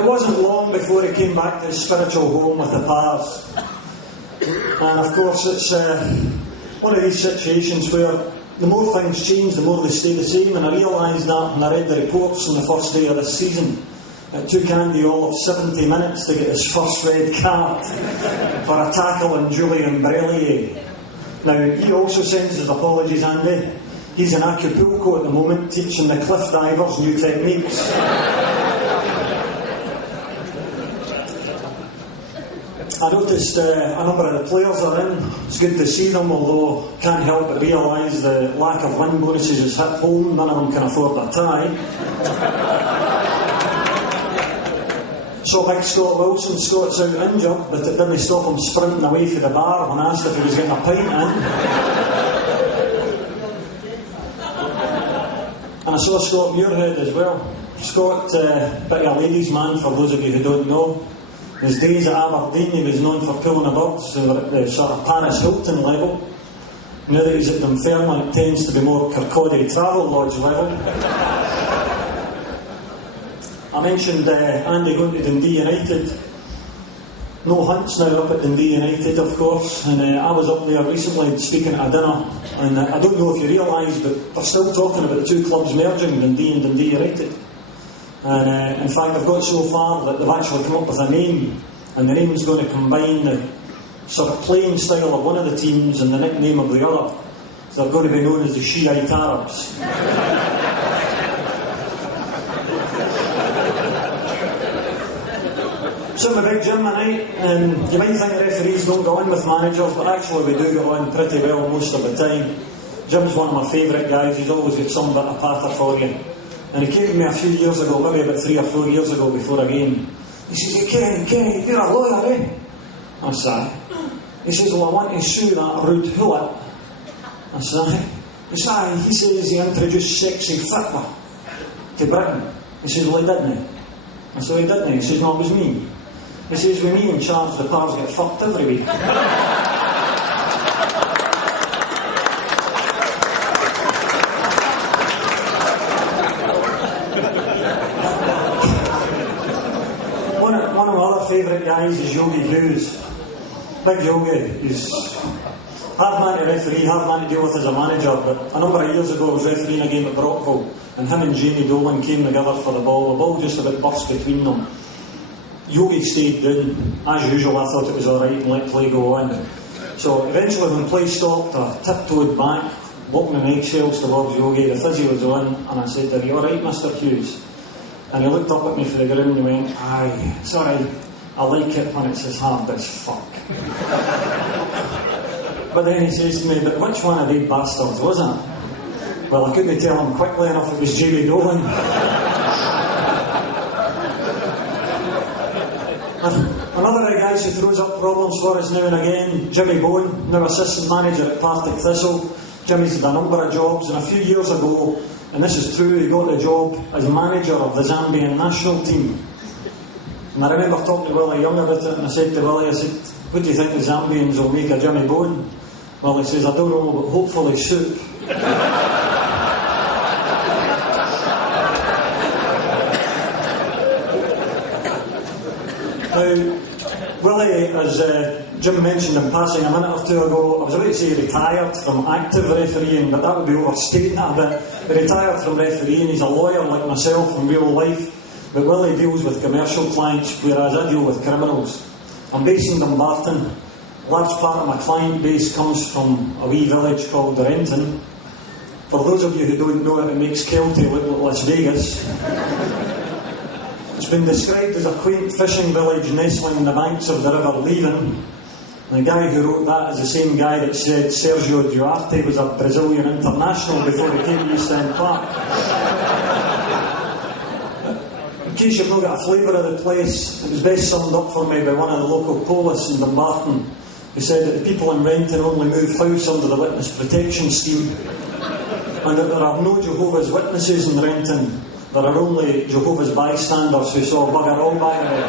It wasn't long before he came back to his spiritual home with the Pars. And of course it's one of these situations where the more things change, the more they stay the same, and I realised that when I read the reports on the first day of this season. It took Andy all of 70 minutes to get his first red card for a tackle on Julian Brellier. Now, he also sends his apologies, Andy. He's in Acapulco at the moment, teaching the cliff divers new techniques. I noticed a number of the players are in. It's good to see them, although can't help but realise the lack of win bonuses has hit home. None of them can afford a tie. Saw big Scott Wilson. Scott's out injured, but it didn't stop him sprinting away from the bar when asked if he was getting a pint in. And I saw Scott Muirhead as well. Scott, bit of a ladies' man for those of you who don't know. In his days at Aberdeen, he was known for pulling the birds, who were at the sort of Paris Hilton level. Now that he's at Dunfermline, it tends to be more Kirkcaldy Travel Lodge level. I mentioned Andy going to Dundee United. No Hunts now up at Dundee United, of course, and I was up there recently speaking at a dinner, and I don't know if you realise, but they're still talking about the two clubs merging, Dundee and Dundee United. And in fact, they've got so far that they've actually come up with a name, and the name's going to combine the sort of playing style of one of the teams and the nickname of the other. So they're going to be known as the Shiite Arabs. So I'm a big Jim tonight, and you might think referees don't go in with managers, but actually we do go in pretty well most of the time. Jim's one of my favourite guys. He's always got some bit of patter for you. And he came to me a few years ago, maybe about 3 or 4 years ago before a game. He says, "Hey, Kenny, you're a lawyer, eh?" I said, he says, "Well, I want to sue that rude hullet." I said, he says he introduced sexy fitba to Britain. He says, "Well, he didn't." I said, "He didn't." He says, "No, it was me." He says, "With me in charge, the Pars get fucked every week." One of my other favourite guys is Yogi Hughes. Big Yogi. He's hard man to referee, hard man to deal with as a manager, but a number of years ago I was refereeing a game at Brockville, and him and Jamie Dolan came together for the ball. The ball just about burst between them. Yogi stayed down. As usual, I thought it was alright and let play go on. So eventually when play stopped, I tiptoed back, walking in eggshells towards Yogi. The physio was on, and I said, "Are you alright, Mr. Hughes?" And he looked up at me from the ground and went, "Aye, sorry, I like it when it's as hard as fuck." But then he says to me, "But which one of these bastards was it?" Well, I couldn't tell him quickly enough it was Jamie Dolan. Another of the guys who throws up problems for us now and again, Jimmy Bowen, now assistant manager at Partick Thistle. Jimmy's had a number of jobs, and a few years ago, and this is true, he got the job as manager of the Zambian national team. And I remember talking to Willie Young about it, and I said to Willie, I said, "What do you think the Zambians will make of Jimmy Bowen?" Well, he says, "I don't know, but hopefully soup." Now, Willie, as Jim mentioned in passing a minute or two ago, I was about to say retired from active refereeing, but that would be overstating it a bit. He retired from refereeing. He's a lawyer like myself in real life, but Willie deals with commercial clients, whereas I deal with criminals. I'm based in Dumbarton. A large part of my client base comes from a wee village called Renton. For those of you who don't know it, it makes Kelty look like Las Vegas. It's been described as a quaint fishing village nestling in the banks of the River Leven. And the guy who wrote that is the same guy that said Sergio Duarte was a Brazilian international before he came to East End Park. In case you've not got a flavour of the place, it was best summed up for me by one of the local police in Dumbarton, who said that the people in Renton only move house under the witness protection scheme, and that there are no Jehovah's Witnesses in Renton. There are only Jehovah's bystanders who saw bugger all by the way.